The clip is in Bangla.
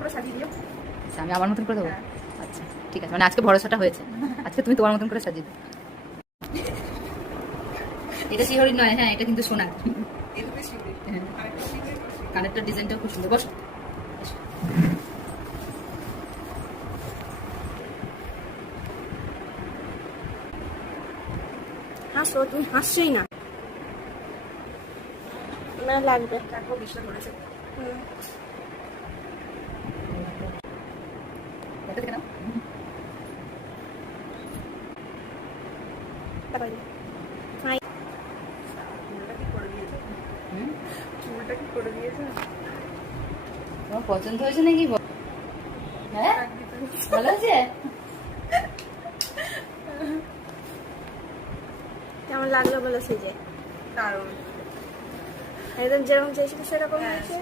করে সাজিয়ে দিও। আচ্ছা, আমি আমার মতন করে দেবো। আচ্ছা ঠিক আছে, মানে আজকে ভরসাটা হয়েছে, আজকে তুমি তোমার মতন করে সাজিয়ে দেবো। এটা শিহরি নয়, হ্যাঁ এটা কিন্তু সোনার। কানেরটার ডিজাইনটাও খুব সুন্দর। বসো। হাসো, তুমি হাসছোই না। না লাগবে, তারপর বিষয় ধরেছে। এটা দেখে নাও। চুলটা কি করে দিয়েছে? তোমার পছন্দ হয়েছে নাকি? হ্যাঁ ভালো আছে। কেমন লাগলো বলো? সেই যে কারণ একদম যেরকম চেয়েছিল সেরকম হয়েছে।